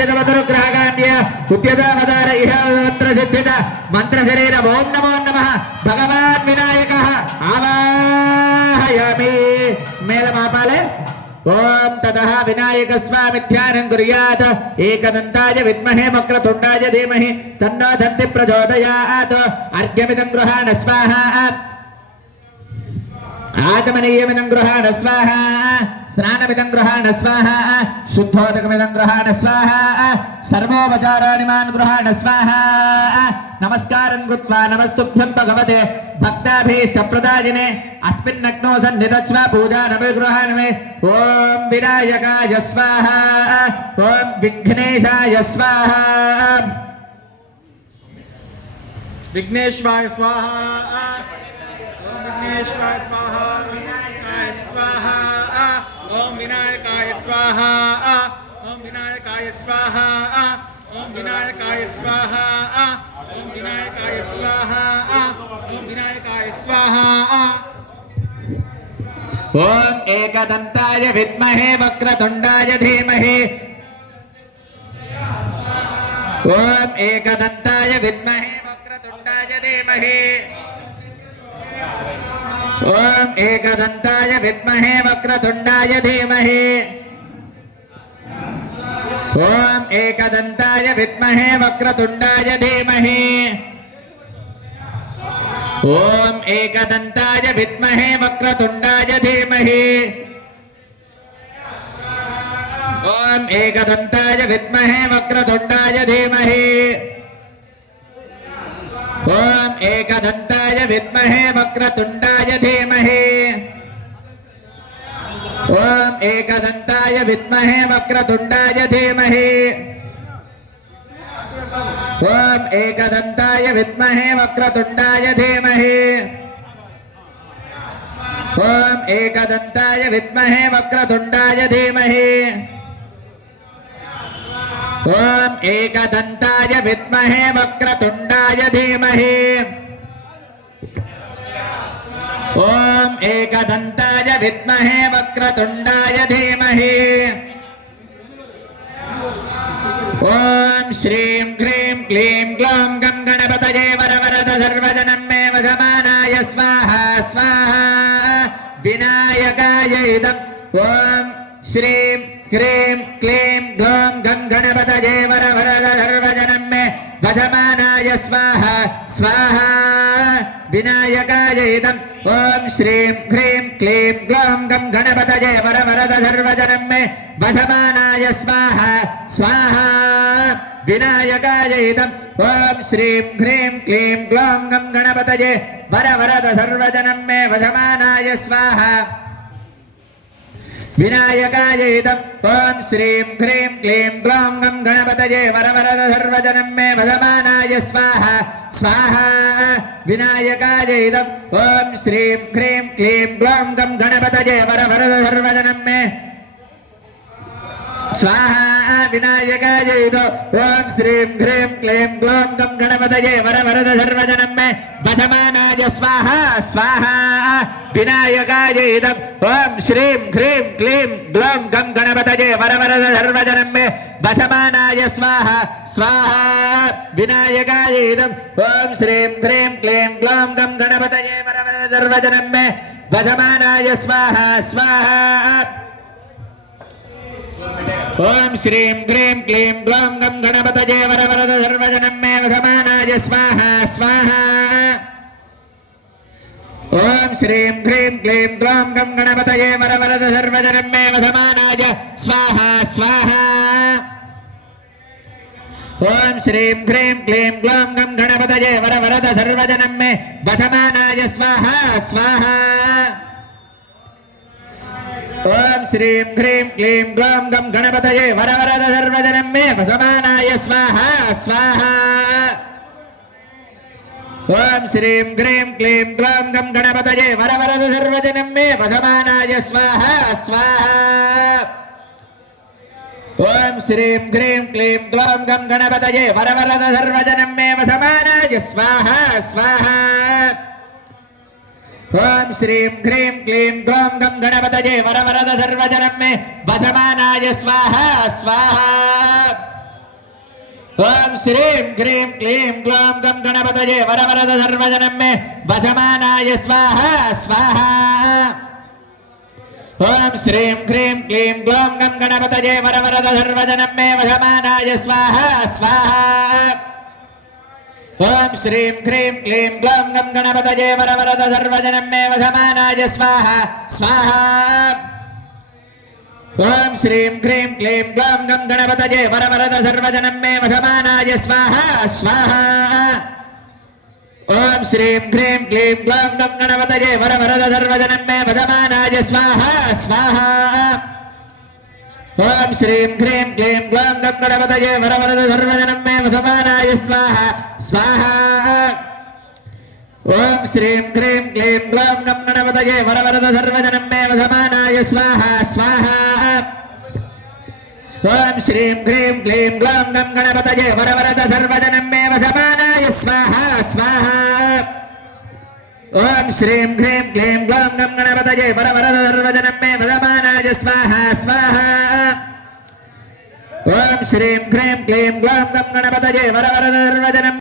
सर्वतनुग्रहकान्य उद्यतावतार इह मंत्रसिद्धित मंत्रशरीर ओम नमो नमः भगवान् विनायकः आवाहयामि मेलमापाले ओम ततः विनायक स्वामी ध्यानं कुर्यात् एकदन्ताय विद्महे वक्रतुण्डाय धीमहि तन्नो दन्ति प्रचोदयात् अर्घ्यमिदं गृहाण स्वाहा आचमनीयमिदं गृहाण स्वाहा स्नानमिदं गृहाण स्वाहा शुद्धोदकमिदं गृहाण स्वाहा सर्वोपचाराणि मान् गृहाण स्वाहा नमस्कारं कृत्वा नमस्तुभ्यं भगवते भक्ताभीष्टप्रदायिने अस्मिन्नग्नो सन्निधत्स्व पूजानभिगृहाणमे ओम विनायकाय स्वाहा ओम विघ्नेशाय स्वाहा विघ्नेश्वराय स्वाहा विघ्नेश्वराय स्वाहा विनायकाय स्वाहा ओम विनायकाय स्वाहा ओम विनायकाय स्वाहा ओम विनायकाय स्वाहा ओम विनायकाय स्वाहा ओम विनायकाय स्वाहा ओम एकदन्ताय विद्महे वक्रतुण्डाय धीमहि ओम एकदन्ताय विद्महे वक्रतुण्डाय धीमहि ओम एकदन्ताय विद्महे वक्रतुण्डाय धीमहि ओम एकदन्ताय विद्महे वक्रतुण्डाय धीमहि ओम एकदन्ताय विद्महे वक्रतुण्डाय धीमहि ओम एकदन्ताय विद्महे वक्रतुण्डाय धीमहि ओम एकदन्ताय विद्महे वक्रतुण्डाय धीमहि ओम एकदन्ताय विद्महे वक्रतुण्डाय धीमहि ओम एकदन्ताय विद्महे वक्रतुण्डाय धीमहि ओम एकदन्ताय विद्महे वक्रतुण्डाय धीमहि ओम एकदन्ताय विद्महे वक्रतुण्डाय धीमहि ओम एकदन्ताय विद्महे वक्रतुण्डाय धीमहि ओम श्रीं क्रीं क्लीं ग्लौं गं गणपतये वरवरद सर्वजनं मे वशमानाय स्वाहा स्वाहा विनायकाय इदम् ओम श्रीं क्रीं क्लीं ग्लौं गं गणपतये वरवरद सर्वजनं मे वशमानाय स्वाहा स्वाहा विनायकाय इदम् ओम श्रीं क्रीं क्लीं ग्लौं गं गणपतये वरवरद सर्वजनं मे वशमानाय स्वाहा स्वाहा विनायकाय इदम् ओम श्रीं क्रीं क्लीं ग्लौं गं गणपतये वरवरद सर्वजनं मे वशमानाय स्वाहा विनायकाय इदम् ओम श्रीं क्रीं क्लीं ग्लौं गं गणपतये वरवरद सर्वजनं मे वशमानाय स्वाहा स्वाहा विनायकाय इदम् ओम श्रीं क्रीं क्लीं ग्लौं गं गणपतये वरवरद सर्वजनं मे स्वाहा विनायकाय इदम् ओम श्रीं क्रीं क्लीं ग्लौं गं गणपतये वरवरद सर्वजनं मे वशमानाय स्वाहा स्वाहा विनायकाय इदम् ओम श्रीं क्रीं क्लीं ग्लौं गं गणपतये वरवरद सर्वजनं मे वशमानाय स्वाहा स्वाहा विनायकाय इदम् ओम श्रीं क्रीं क्लीं ग्लौं गं गणपतये वरवरद सर्वजनं मे वशमानाय स्वाहा स्वाहा ओम श्रीं क्रीं क्लीं ग्लौं गं गणपतये वरवरद सर्वजनं मे वशमानाय स्वाहा स्वाहा ओम श्रीं क्रीं क्लीं ग्लौं गं गणपतये वरवरद सर्वजनं मे वशमानाय स्वाहा स्वाहा ओम श्रीं क्रीं क्लीं ग्लौं गं गणपतये वरवरद सर्वजनं मे वशमानाय स्वाहा स्वाहा ओम श्रीं क्रीं क्लीं ग्लौं गं गणपतये वरवरद सर्वजनं मे वशमानाय स्वाहा स्वाहा ओम श्रीं क्रीं क्लीं ग्लौं गं गणपतये वरवरद सर्वजनं मे वशमानाय स्वाहा स्वाहा ओम श्रीं क्रीं क्लीं ग्लौं गं गणपतये वरवरद सर्वजनं मे वशमानाय स्वाहा स्वाहा ओम श्रीं क्रीं क्लीं ग्लौं गं गणपतये वरवरद सर्वजनं मे वशमानाय स्वाहा स्वाहा ఓం శ్రీం క్రీం క్లీం గ్లాం గం గణపతయే వరవరద సర్వజనం మే వశమానాయ స్వాహ స్వాహ ఓం శ్రీం క్రీం క్లీం గ్లాం గం గణపతయే వరవరద సర్వజనం మే వశమానాయ స్వాహ స్వాహ ఓం శ్రీం క్రీం క్లీం గ్లాం గం గణపతయే వరవరద సర్వజనం మే వశమానాయ స్వాహ స్వాహ ఓం శ్రీం క్రీం క్లీం గ్లాం గం గణపతయే వరవరద సర్వజనం మే వశమానాయ స్వాహ స్వాహ ఓం శ్రీం క్రీం క్లీం గ్లాం గం గణపతయే వరవరద సర్వజనం మే వశమానాయ స్వాహ స్వాహ ఓం శ్రీం క్రీం క్లీం గ్లాం గం గణపతయే వరవరద సర్వజనం మే వశమానాయ స్వాహ స్వాహ ఓం శ్రీం క్రీం క్లీం గ్లాం గం గణపతయే వరవరద సర్వజనం మే వశమానాయ స్వాహ స్వాహ ఓం శ్రీం క్రీం క్లీం గ్లాం గం గణపతయే వరవరద సర్వజనం మే వశమానాయ స్వాహ స్వాహ ఓం శ్రీం క్రీం క్లీం గ్లాం గం గణపతయే వరవరద సర్వజనం మే వశమానాయ స్వాహ స్వాహ ఓం శ్రీం క్రీం క్లీం గ్లాం గం గణపతయే వరవరద సర్వజనం